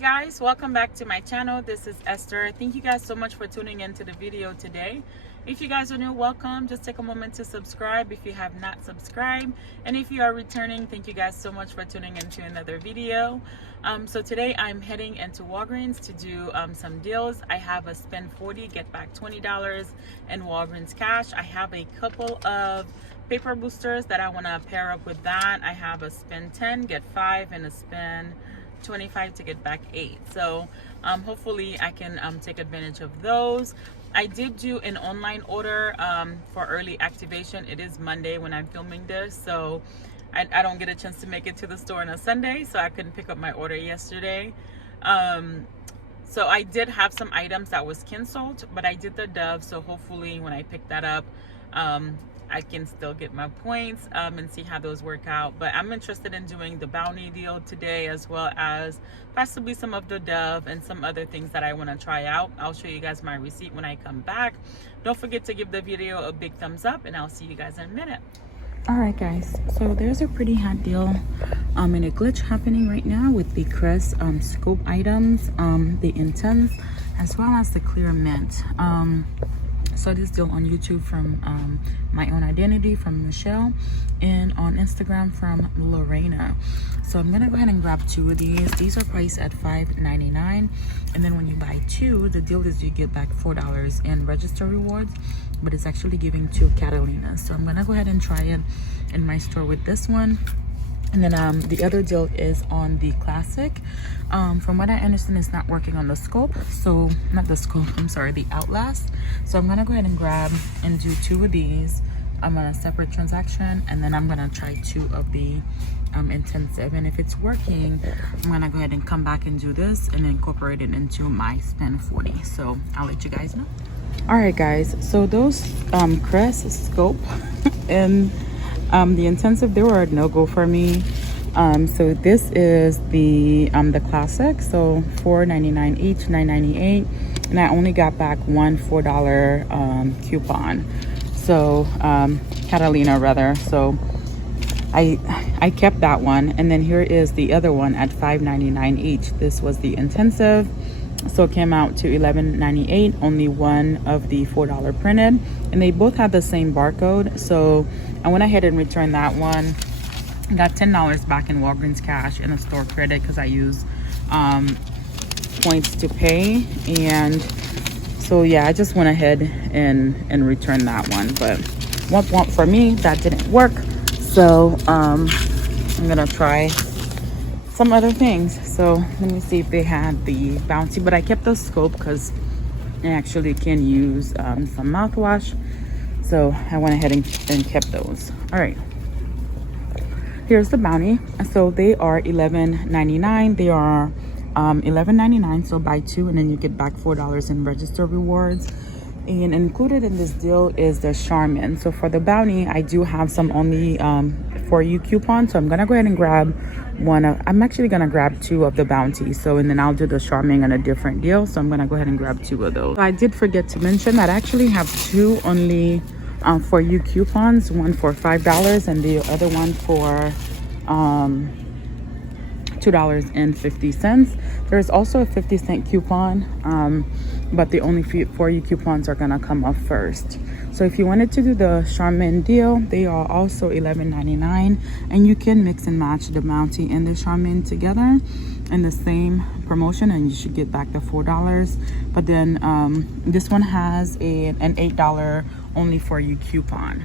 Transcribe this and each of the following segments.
guys, welcome back to my channel. This is Esther. Thank you guys so much for tuning into the video today. If you guys are new, welcome. Just take a moment to subscribe if you have not subscribed, and if you are returning, thank you guys so much for tuning into another video. So today I'm heading into Walgreens to do some deals. I have a spend 40 get back $20 in Walgreens cash. I have a couple of paper boosters that I want to pair up with that. I have a spend 10 get 5 and a spend 25 to get back 8. So hopefully I can take advantage of those. I did do an online order for early activation. It is Monday when I'm filming this, so I don't get a chance to make it to the store on a Sunday, so I couldn't pick up my order yesterday. So I did have some items that was canceled, but I did the Dove, so hopefully when I pick that up, I can still get my points and see how those work out. But I'm interested in doing the bounty deal today, as well as possibly some of the Dove and some other things that I want to try out. I'll show you guys my receipt when I come back. Don't forget to give the video a big thumbs up, and I'll see you guys in a minute. All right guys, so there's a pretty hot deal and a glitch happening right now with the Crest scope items, the Intense, as well as the Clear Mint. So this deal on YouTube from My Own Identity from Michelle, and on Instagram from Lorena. So I'm gonna go ahead and grab two of these. These are priced at $5.99, and then when you buy two, the deal is you get back $4 in register rewards, but it's actually giving two Catalinas. So I'm gonna go ahead and try it in my store with this one. And then the other deal is on the Classic. From what I understand, it's not working on the scope. So, not the scope, I'm sorry, the Outlast. So I'm gonna go ahead and grab and do two of these. I'm on a separate transaction, and then I'm gonna try two of the Intensive. And if it's working, I'm gonna go ahead and come back and do this and incorporate it into my spend 40. So I'll let you guys know. All right guys, so those Crest scope and the Intensive, they were a no-go for me. So this is the Classic, so $4.99 each, $9.98, and I only got back one $4 coupon, so Catalina rather. So I kept that one, and then here is the other one at $5.99 each. This was the Intensive, so it came out to $11.98, only one of the $4 printed, and they both had the same barcode. So I went ahead and returned that one. Got $10 back in Walgreens cash and a store credit because I use points to pay. And so yeah, I just went ahead and returned that one. But womp for me, that didn't work. So I'm gonna try some other things. So let me see if they had the bounty, but I kept the scope because I actually can use some mouthwash. So I went ahead and kept those. All right, here's the bounty. So they are $11.99. They are $11.99, so buy two and then you get back $4 in register rewards. And included in this deal is the Charmin. So for the bounty, I do have some only for you coupons, so I'm gonna go ahead and grab one of, I'm actually gonna grab two of the bounty. So, and then I'll do the Charmin on a different deal, so I'm gonna go ahead and grab two of those. I did forget to mention that I actually have two only for you coupons, one for $5 and the other one for $2.50. There's also a 50-cent coupon, but the only for you coupons are gonna come off first. So if you wanted to do the Charmin deal, they are also $11.99, and you can mix and match the bounty and the Charmin together in the same promotion, and you should get back the $4. But then this one has an $8 only for you coupon.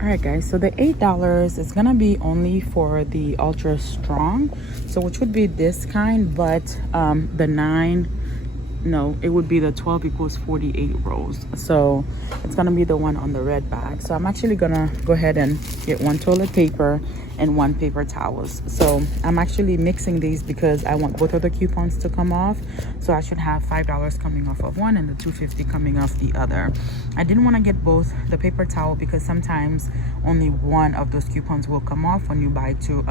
All right guys, so the $8 is gonna be only for the ultra strong, so which would be this kind, but the 9, no, it would be the 12 equals 48 rolls. So it's gonna be the one on the red bag. So I'm actually gonna go ahead and get one toilet paper and one paper towels. So I'm actually mixing these because I want both of the coupons to come off. So I should have $5 coming off of one and the $2.50 coming off the other. I didn't want to get both the paper towel because sometimes only one of those coupons will come off when you buy two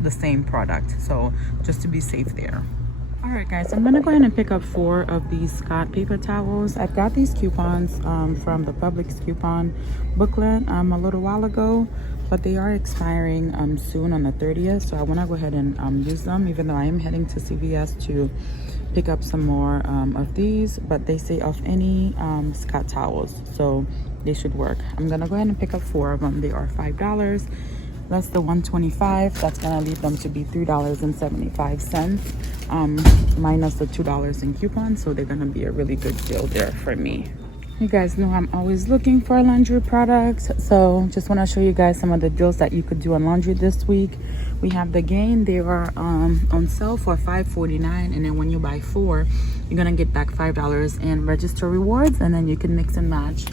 the same product. So just to be safe there. All right guys, I'm gonna go ahead and pick up 4 of these Scott paper towels. I've got these coupons from the Publix coupon booklet a little while ago, but they are expiring soon on the 30th, so I want to go ahead and use them, even though I am heading to CVS to pick up some more of these. But they say off any Scott towels, so they should work. I'm gonna go ahead and pick up 4 of them. They are $5 less the $1.25. That's gonna leave them to be $3.75 minus the $2 in coupons, so they're gonna be a really good deal there for me. You guys know I'm always looking for laundry products, so just want to show you guys some of the deals that you could do on laundry this week. We have the Gain. They are on sale for $5.49, and then when you buy 4, you're gonna get back $5 in register rewards, and then you can mix and match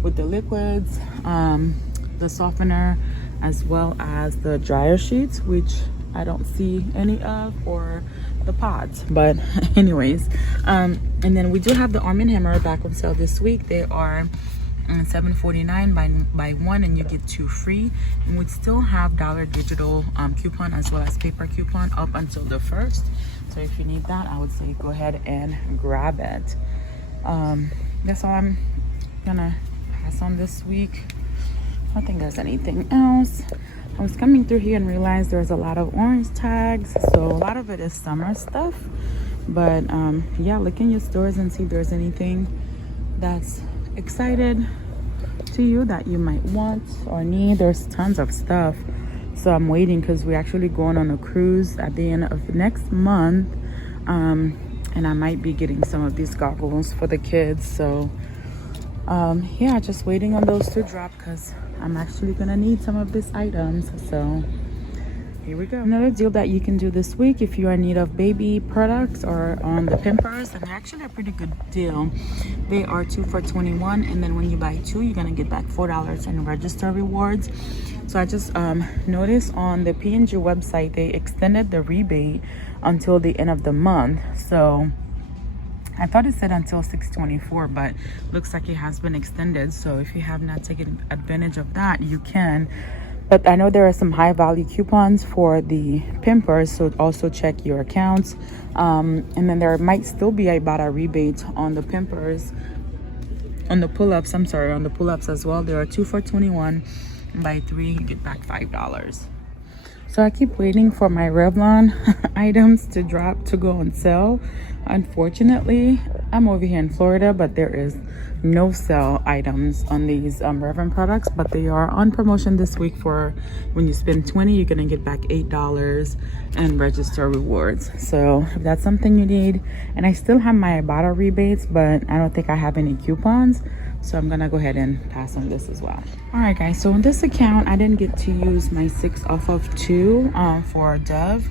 with the liquids, the softener, as well as the dryer sheets, which I don't see any of, or the pods, but anyways, and then we do have the Arm & Hammer back on sale this week. They are $7.49 buy 1 and you get 2 free, and we still have dollar digital coupon as well as paper coupon up until the 1st. So if you need that, I would say go ahead and grab it. That's all I'm gonna pass on this week. I don't think there's anything else. I was coming through here and realized there's a lot of orange tags, so a lot of it is summer stuff. But yeah, look in your stores and see if there's anything that's excited to you that you might want or need. There's tons of stuff, so I'm waiting because we're actually going on a cruise at the end of next month, and I might be getting some of these goggles for the kids. So yeah, just waiting on those to drop because I'm actually gonna need some of these items. So here we go. Another deal that you can do this week if you are in need of baby products or on the Pampers, and they're actually a pretty good deal. They are 2 for $21, and then when you buy 2, you're gonna get back $4 in register rewards. So I just noticed on the P&G website they extended the rebate until the end of the month. So I thought it said until 6/24, but looks like it has been extended. So if you have not taken advantage of that, you can. But I know there are some high value coupons for the Pampers, so also check your accounts. And then there might still be a Ibotta rebate on the Pampers, on the pull-ups. I'm sorry, on the pull-ups as well. There are 2 for $21. Buy 3, you get back $5. So I keep waiting for my Revlon items to drop to go on sale. Unfortunately, I'm over here in Florida, but there is no sale items on these Revlon products, but they are on promotion this week. For when you spend $20, you're gonna get back $8 in register rewards. So if that's something you need, and I still have my Ibotta rebates, but I don't think I have any coupons, so I'm gonna go ahead and pass on this as well. All right guys, so on this account I didn't get to use my 6 off of 2 for Dove,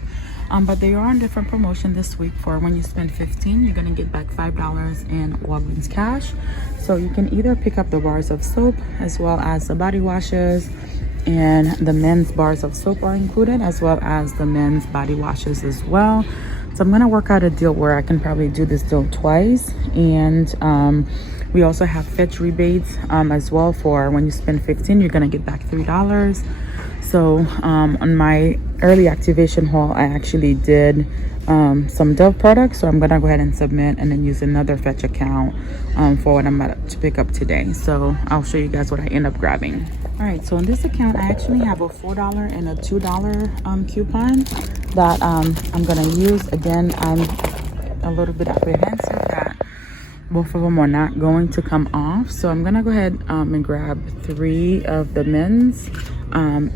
but they are on different promotion this week. For when you spend $15, you're gonna get back $5 in Walgreens cash. So you can either pick up the bars of soap as well as the body washes, and the men's bars of soap are included, as well as the men's body washes as well. So I'm gonna work out a deal where I can probably do this deal twice. And we also have fetch rebates as well. For when you spend $15, you're gonna get back $3. So on my early activation haul, I actually did some Dove products, so I'm gonna go ahead and submit and then use another fetch account for what I'm about to pick up today. So I'll show you guys what I end up grabbing. All right, so on this account I actually have a $4 and a $2 coupon that I'm gonna use. Again, I'm a little bit apprehensive that both of them are not going to come off, so I'm gonna go ahead and grab 3 of the men's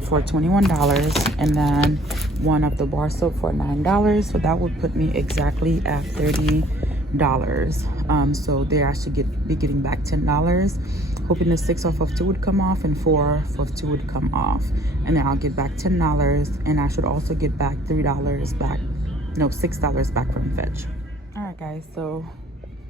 for $21, and then 1 of the bar soap for $9. So that would put me exactly at $30. So there I should be getting back $10. Hoping the 6 off of 2 would come off and 4 off of 2 would come off, and then I'll get back $10, and I should also get back $3 back, no, $6 back from fetch. All right guys, so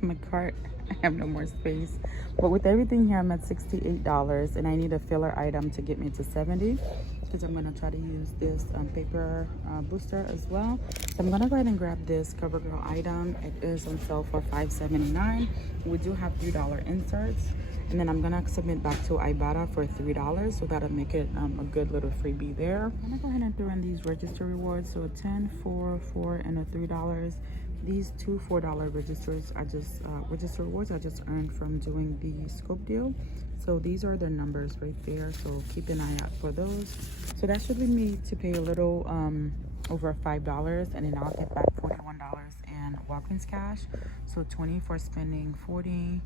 my cart, I have no more space, but with everything here I'm at $68, and I need a filler item to get me to $70, because I'm going to try to use this paper booster as well. So I'm going to go ahead and grab this CoverGirl item. It is on sale for $5.79. We do have $3 inserts, and then I'm going to submit back to Ibotta for $3, so that'll make it a good little freebie there. I'm going to go ahead and throw in these register rewards, so a 10, 4, 4, and a $3. These 2 $4 registers are just register rewards I just earned from doing the scope deal. So So these are the numbers right there, so keep an eye out for those. So that should lead me to pay a little over $5, and then I'll get back $41 in Walgreens cash. So 20 for spending 40,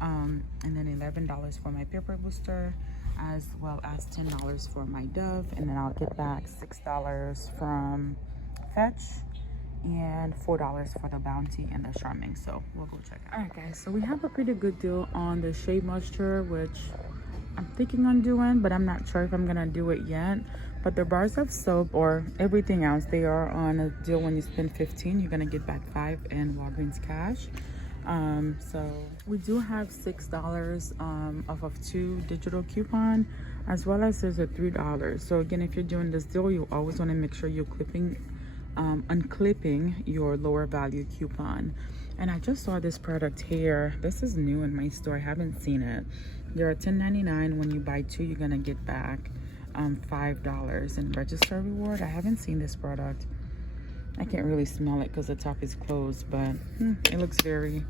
and then $11 for my paper booster, as well as $10 for my Dove, and then I'll get back $6 from Fetch and $4 for the Bounty and the Charming. So we'll go check it out. All right, guys, so we have a pretty good deal on the Shea Moisture, which I'm thinking on doing, but I'm not sure if I'm gonna do it yet. But the bars of soap or everything else, they are on a deal. When you spend 15, you're gonna get back 5 in Walgreens cash. So we do have $6 off of 2 digital coupon, as well as there's a $3. So again, if you're doing this deal, you always want to make sure you're unclipping your lower value coupon. And I just saw this product here. This is new in my store. I haven't seen it. They're $10.99. When you buy 2, you're gonna get back $5 in register reward. I haven't seen this product. I can't really smell it because the top is closed, but it looks very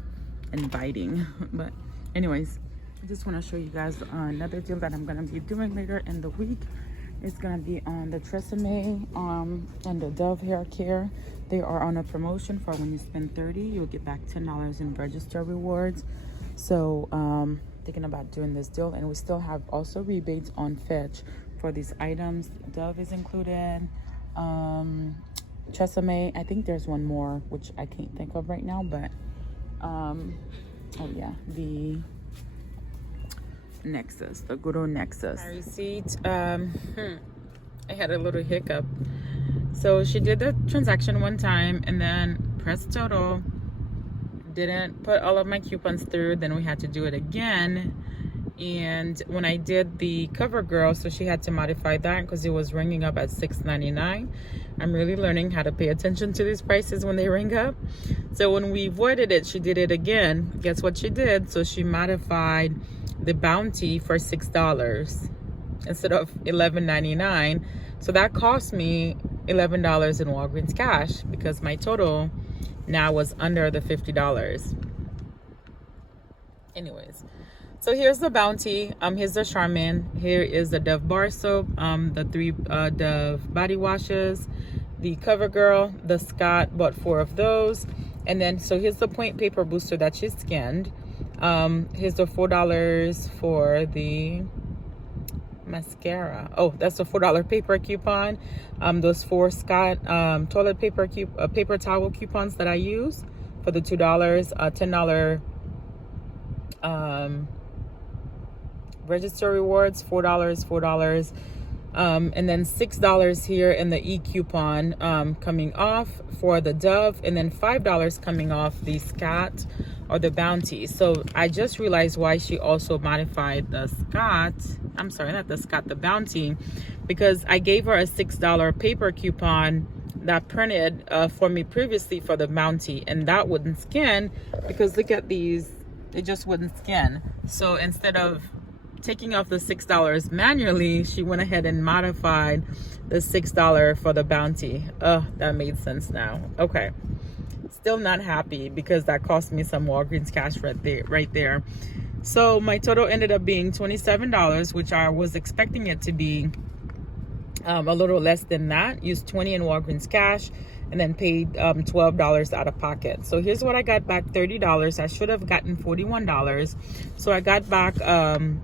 inviting. But anyways, I just want to show you guys another deal that I'm going to be doing later in the week. It's going to be on the Tresemme and the Dove hair care. They are on a promotion for when you spend 30, you'll get back $10 in register rewards. So thinking about doing this deal. And we still have also rebates on Fetch for these items. Dove is included. Tresemme, I think there's one more which I can't think of right now, but oh yeah, the Nexus, the good old Nexus. My receipt, I had a little hiccup. So she did the transaction one time and then pressed total, didn't put all of my coupons through, then we had to do it again. And when I did the CoverGirl, so she had to modify that because it was ringing up at $6.99. I'm really learning how to pay attention to these prices when they ring up. So when we voided it, she did it again. Guess what she did? So she modified the Bounty for $6 instead of $11.99. So that cost me $11 in Walgreens cash because my total now was under the $50. Anyways. So here's the Bounty, here's the Charmin, here is the Dove bar soap, the 3 Dove body washes, the CoverGirl, the Scott, bought 4 of those, and then so here's the point paper booster that she scanned. Here's the $4 for the mascara. Oh, that's a $4 paper coupon. Those 4 Scott toilet paper paper towel coupons that I use for the $2, $10 register rewards, $4, and then $6 here in the e-coupon coming off for the Dove, and then $5 coming off the Scott or the Bounty. So I just realized why she also modified the Scott, I'm sorry, not the Scott, the Bounty, because I gave her a $6 paper coupon that printed for me previously for the Bounty, and that wouldn't scan because look at these, it just wouldn't scan. So instead of taking off the $6 manually, she went ahead and modified the $6 for the Bounty. That made sense now. Okay, still not happy because that cost me some Walgreens cash right there. So my total ended up being $27, which I was expecting it to be a little less than that. Used 20 in Walgreens cash and then paid $12 out of pocket. So here's what I got back: $30. I should have gotten $41. So I got back $20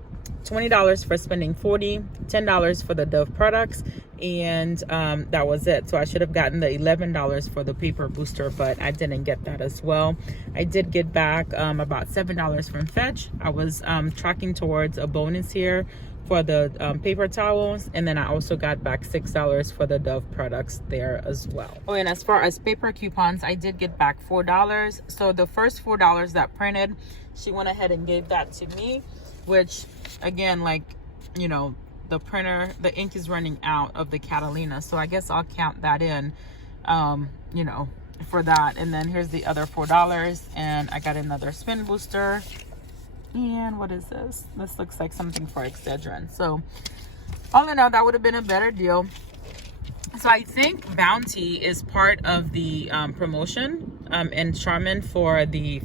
for spending 40, $10 for the Dove products, and that was it. So I should have gotten the $11 for the paper booster, but I didn't get that as well. I did get back about $7 from Fetch. I was tracking towards a bonus here for the paper towels, and then I also got back $6 for the Dove products there as well. Oh, and as far as paper coupons, I did get back $4. So the first $4 that printed, she went ahead and gave that to me, which again, like, you know, the printer, the ink is running out of the Catalina, so I guess I'll count that in, you know, for that. And then here's the other $4, and I got another spin booster. And what is this? This looks like something for Excedrin. So all in all, that would have been a better deal. So I think Bounty is part of the promotion, and Charmin for the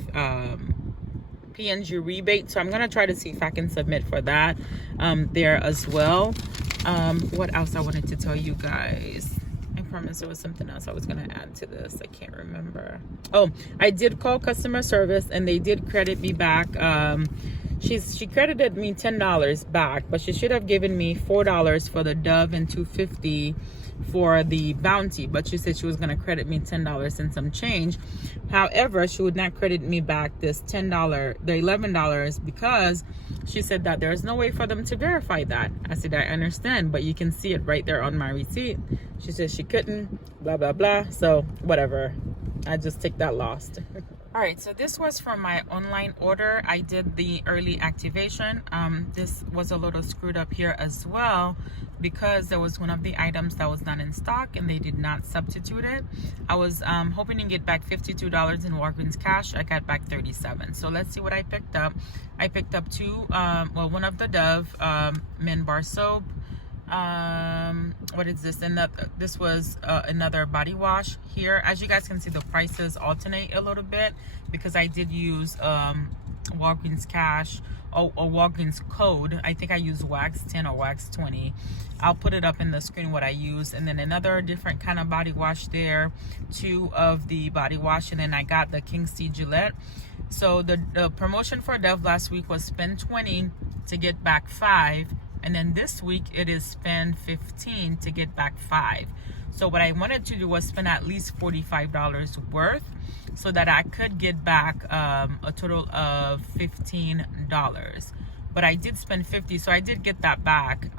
P&G rebate, so I'm gonna try to see if I can submit for that there as well. What else I wanted to tell you guys? I promise there was something else I was gonna add to this. I can't remember. Oh, I did call customer service and they did credit me back. She credited me $10 back, but she should have given me $4 for the Dove and $2.50 for the Bounty, but she said she was going to credit me $10 and some change. However, she would not credit me back this $10, the $11, because she said that there's no way for them to verify that. I said, I understand, but you can see it right there on my receipt. She said she couldn't, blah, blah, blah. So whatever, I just take that loss. All right, so this was from my online order. I did the early activation. This was a little screwed up here as well because there was one of the items that was not in stock and they did not substitute it. I was hoping to get back $52 in Walgreens cash. I got back $37. So let's see what I picked up. I picked up one of the Dove men bar soap. What is this? And this was another body wash here. As you guys can see, the prices alternate a little bit because I did use Walgreens cash or Walgreens code. I think I used wax 10 or wax 20. I'll put it up in the screen what I use. And then another different kind of body wash there, 2 of the body wash, and then I got the King C Gillette. So the promotion for Dove last week was spend 20 to get back 5. And then this week it is spend 15 to get back 5. So what I wanted to do was spend at least $45 worth so that I could get back a total of $15. But I did spend 50, so I did get that back.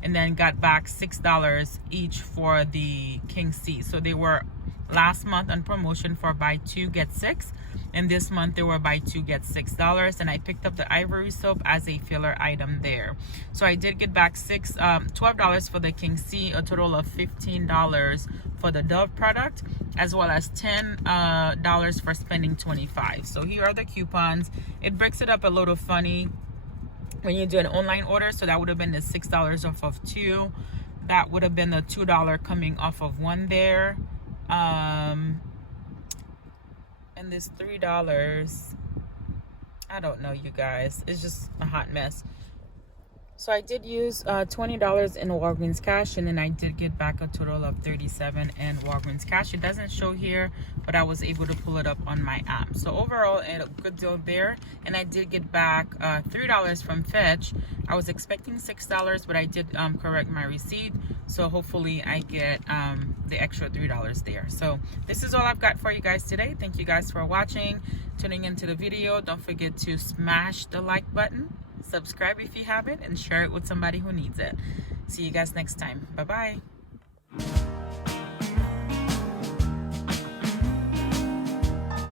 And then got back $6 each for the King C. So they were last month on promotion for buy 2 get 6. And this month they were buy 2 get $6, and I picked up the ivory soap as a filler item there. So I did get back $12 for the King C, a total of $15 for the Dove product, as well as $10 for spending 25. So here are the coupons. It breaks it up a little funny when you do an online order. So that would have been the $6 off of 2. That would have been the $2 coming off of 1 there. And this $3, I don't know, you guys, it's just a hot mess. So I did use $20 in Walgreens cash, and then I did get back a total of $37 in Walgreens cash. It doesn't show here, but I was able to pull it up on my app. So overall, a good deal there. And I did get back $3 from Fetch. I was expecting $6, but I did correct my receipt. So hopefully I get the extra $3 there. So this is all I've got for you guys today. Thank you guys for watching, tuning into the video. Don't forget to smash the like button, subscribe if you haven't, and share it with somebody who needs it. See you guys next time. Bye bye.